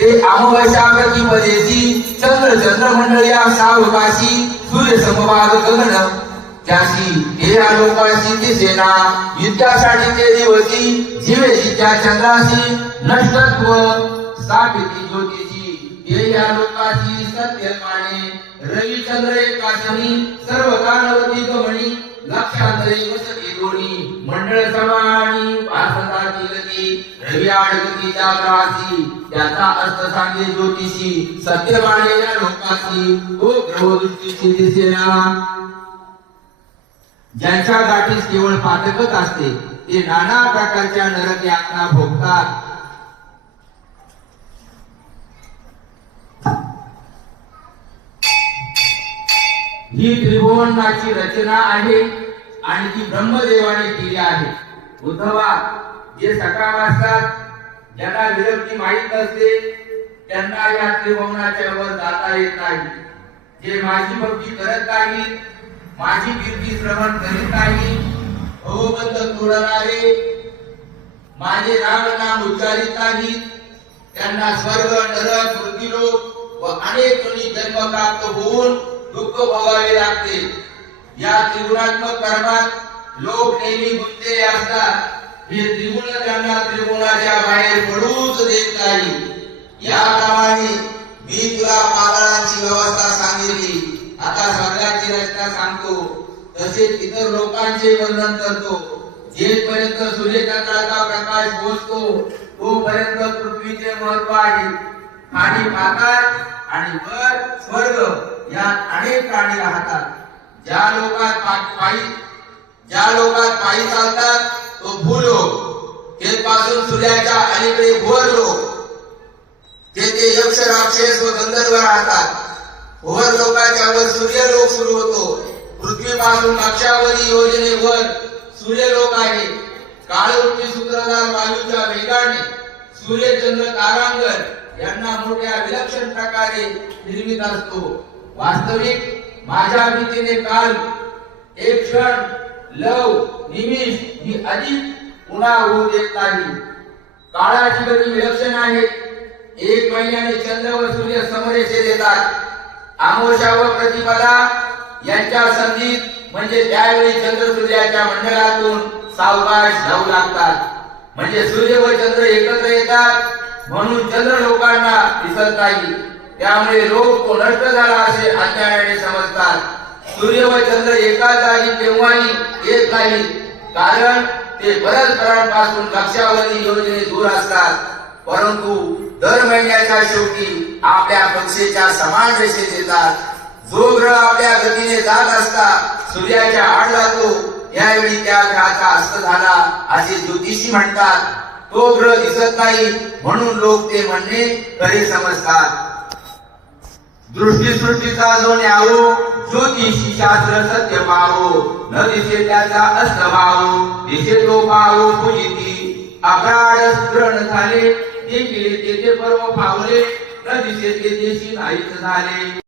ते अमावस्याप्रती पदेसी चंद्र मंडळी सावकाशी सूर्य समभाग गगन त्याशी हे आलोकाशी ती सेना युद्धासाठी ते दिवसी जीवेची त्या चंद्राशी नष्टत्व सापिती ज्योतीची हे आलोकाशी सत्य माने रविचंद्र एकासनी सर्व कालवती गमणी लक्षांतरी वसती दोणी मंडळ समानी आसंदाची गती रवी आडगतीच्या ग्रासी त्याचा अर्थ सांगे ज्योतिषी सत्य मानेल्या लोकांची तो ग्रहदृष्टीची दिसेना ज्यांच्या गाठीस केवळ पातकच असते ते नाना प्रकारच्या नरक यातना भोगतात. ही त्रिभुवनाची रचना आहे आणि ती ब्रह्मदेवाने केली आहे. उद्धवा, जे सकाळ असतात ज्यांना विरक्ती माहित नसते त्यांना या त्रिभुवनाच्या वर जाता येत नाही. जे माझी भक्ती करत नाही, माझी कीर्ती श्रवण करीत नाही, भवबंध तोडणारे माझे नाम उच्चारित नाही, त्यांना स्वर्ग नरक मृत्यूलोक व अनेक जोनी जन्म प्राप्त होऊन दुःख भोगावे लागते. या त्रिगुणात्मक कर्मात लोक नेहमी गुंतलेले असतात. हे त्रिगुण त्यांना त्रिगुणाच्या बाहेर पडूच देत नाही. याप्रमाणे मी तुला पाताळाची व्यवस्था सांगितली, आता स्वर्गाची रचना सांगतो. तसेच इतर लोकांचे वर्णन करतो. जेपर्यंत सूर्यचंद्राचा प्रकाश पोहोचतो तोपर्यंत पृथ्वीचे महत्व आहे. खाली पाताळ आणि वर स्वर्ग यात अनेक प्राणी राहतात. ज्या लोकात पायी चालतात तो भूलोक, तेपासून सूर्याच्या अलीकडे भुवर लोक, तेथे यक्ष राक्षस व गंधर्व राहतात. भुवर लोकाच्या वर सूर्यलोक सुरू होतो. पृथ्वीपासून लक्षावधी योजनेवर सूर्यलोक आहे. काळवृत्ती सूत्रधार वायूच्या वेगाने सूर्यचंद्र तारांगण यांना मोठ्या विलक्षण प्रकारे निर्मित असतो. वास्तविक माझ्या भीतीने काल एक क्षण लव निमिष ही अधिक पुन्हा होऊ देत नाही. काळाची गती विलक्षण आहे. एक महिन्याने चंद्र व सूर्य समरेषेत येतात. अमावस्या व प्रतिपदा यांच्या संधीत म्हणजे त्यावेळी चंद्र सूर्याच्या मंडळातून सावकाश जाऊ लागतात. म्हणजे सूर्य व चंद्र एकत्र येतात म्हणून चंद्र लोकांना दिसत नाही. त्यामुळे लोक तो नष्ट झाला असे अज्ञानाने समजतात. सूर्य व चंद्र एका जागी केव्हाही येत नाही, कारण ते परस्परांपासून लक्षावधी योजने दूर असतात. परंतु दर महिन्याच्या शेवटी आपल्या कक्षेच्या समान रेषेत येतात. जो ग्रह आपल्या गतीने जात असता सूर्याच्या आड जातो, यावेळी त्या ग्रहाचा अस्त झाला असे ज्योतिषी म्हणतात. तो ग्रह दिसत नाही म्हणून लोक ते म्हणणे खरे समजतात. दृष्टी सृष्टीचा जो न्यावो, ज्योतिषी शास्त्र सत्य पावो, न दिसे त्याचा अस्त भावो, दिसे तो पावो पूजिती. अभ्राड ग्रहण झाले, ते केले तेथे पर्व फावले, न दिसे ते देशी नाहीच झाले.